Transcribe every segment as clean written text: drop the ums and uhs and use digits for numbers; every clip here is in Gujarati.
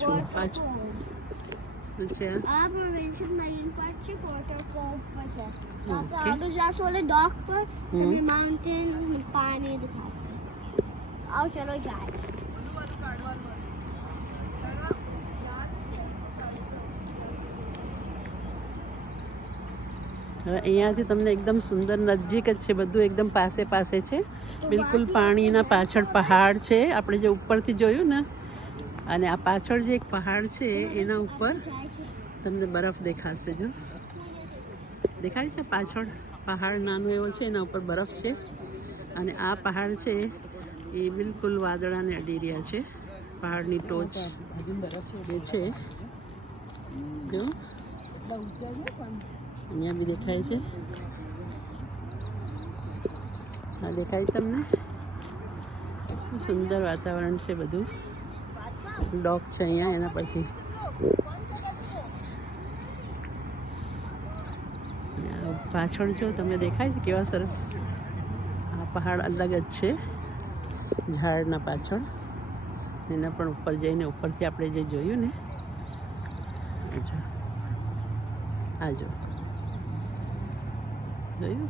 શું છે આ પ્રોવિન્શિયલ મરીન પાર્ક છે વોટરફોલ પર છે તો ઓકે. આગળ જાશું એટલે ડોક પર તમને માઉન્ટેન પાણી દેખાશે આવો ચલો જાય હવે અહીંયાથી તમને એકદમ સુંદર નજીક જ છે, બધું એકદમ પાસે પાસે છે. બિલકુલ પાણીના પાછળ પહાડ છે, આપણે જે ઉપરથી જોયું ને, અને આ પાછળ જે એક પહાડ છે એના ઉપર તમને બરફ દેખાશે. જો દેખાય છે પાછળ પહાડ નાનો એવો છે, એના ઉપર બરફ છે. અને આ પહાડ છે એ બિલકુલ વાદળાને અડી રહ્યા છે. પહાડની ટોચ જે છે જો અહીંયા બી દેખાય છે. હા દેખાય તમને? સુંદર વાતાવરણ છે બધું. ડોક છે અહીંયા એના પરથી. પાછળ જો તમને દેખાય છે કેવા સરસ આ પહાડ અલગ જ છે ઝાડના પાછળ. એના પણ ઉપર જઈને ઉપરથી આપણે જે જોયું ને આ જો જોયું,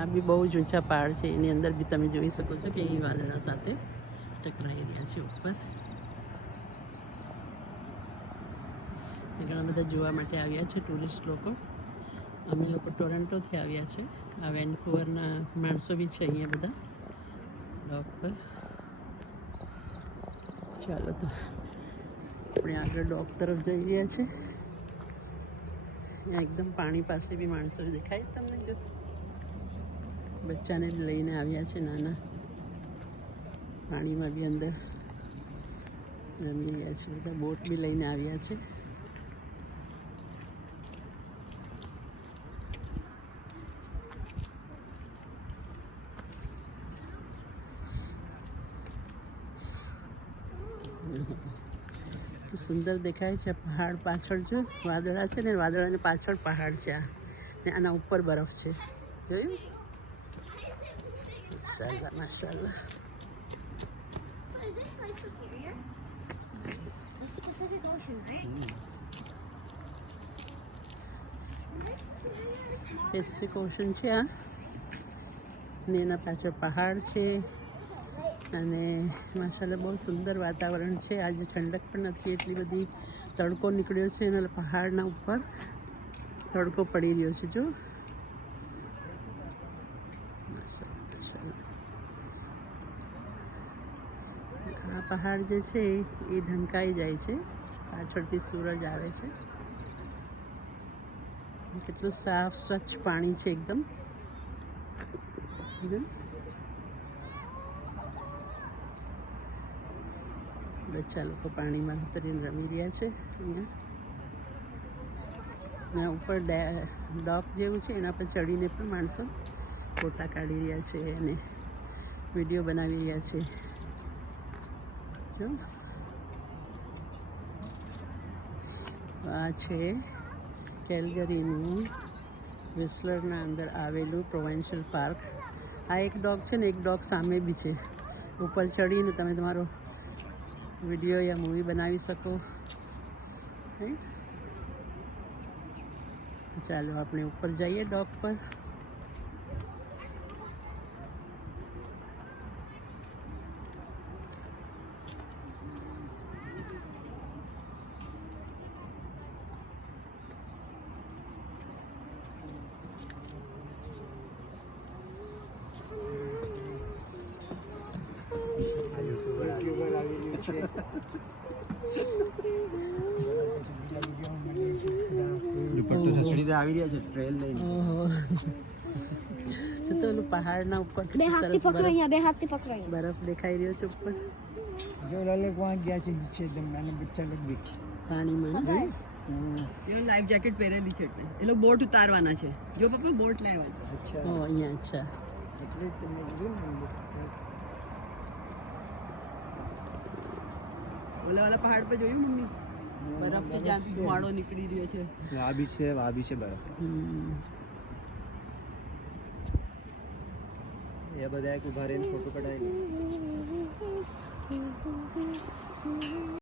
આ બી બહુ જ ઊંચા પહાડ છે. એની અંદર બી તમે જોઈ શકો છો કે એ વાદળા સાથે ટકરાઈ રહ્યા છે ઉપર. ઘણા બધા જોવા માટે આવ્યા છે ટુરિસ્ટ લોકો. અમે લોકો ટોરન્ટોથી આવ્યા છે. આ વેન્કુવરના માણસો બી છે અહીંયા બધા ડોક પર. ચાલો તો આપણે આગળ ડોક તરફ જઈ રહ્યા છે. અહીંયા એકદમ પાણી પાસે બી માણસો દેખાય તમને? જો બચ્ચાને લઈને આવ્યા છે નાના, પાણીમાં બી અંદર રમી રહ્યા છે બધા. બોટ બી લઈને આવ્યા છે. સુંદર દેખાય છે પહાડ પાછળ. જો વાદળા છે ને, વાદળાની પાછળ પહાડ છે આ, ને આના ઉપર બરફ છે. જોયું? માશાલ્લાહ માશાલ્લાહ. પેસિફિક ઓશન છે આ, ને એના પાછળ પહાડ છે. અને માશાલ્લાહ બહુ સુંદર વાતાવરણ છે. આજે ઠંડક પણ નથી એટલી બધી. તડકો નીકળ્યો છે અને પહાડના ઉપર તડકો પડી રહ્યો છે. જો આ પહાડ જે છે એ ઢંકાઈ જાય છે, પાછળથી સૂરજ આવે છે. કેટલું સાફ સ્વચ્છ પાણી છે એકદમ. બચ્ચા લોકો પાણીમાં ઉતરીને રમી રહ્યા છે અહીંયા. ઉપર ડોક જેવું છે એના પર ચડીને પણ માણસો ફોટા કાઢી રહ્યા છે અને વિડીયો બનાવી રહ્યા છે. જો આ છે કેલ્ગરીનું વિસ્લરના અંદર આવેલું પ્રોવિન્શિયલ પાર્ક. આ એક ડોગ છે ને, એક ડોગ સામે બી છે. ઉપર ચડીને તમે તમારો વિડીયો યા મૂવી બનાવી શકો. ચાલો આપણે ઉપર જઈએ ડોક પર. દુપટ્ટો સસડી આવી રહ્યા છે ટ્રેલ લઈને. તો ઓલું પહાડના ઉપર બે હાથથી પકડો અહીંયા, બે હાથથી પકડો અહીંયા. બરફ દેખાઈ રહ્યો છે ઉપર જો લાલે કોણ ગયા છે નીચે એકદમ નાના બચ્ચા લોગ બી પાણીમાં. એ લાઈફ જેકેટ પહેરેલી છે એટલે એ લોકો બોટ ઉતારવાના છે. જો પપ્પા બોટ લાવ્યા છે. અચ્છા ઓ અહીંયા અચ્છા. એટલે તમે કીધું ને ઓલા વાલા પહાડ પર જોયું મમ્મી? બરફથી જ્યાંથી ધુમાડો નીકળી રહ્યો છે. આ બી છે બરફ. એ બધા એક ઉભા રહીને ફોટો કઢાવી.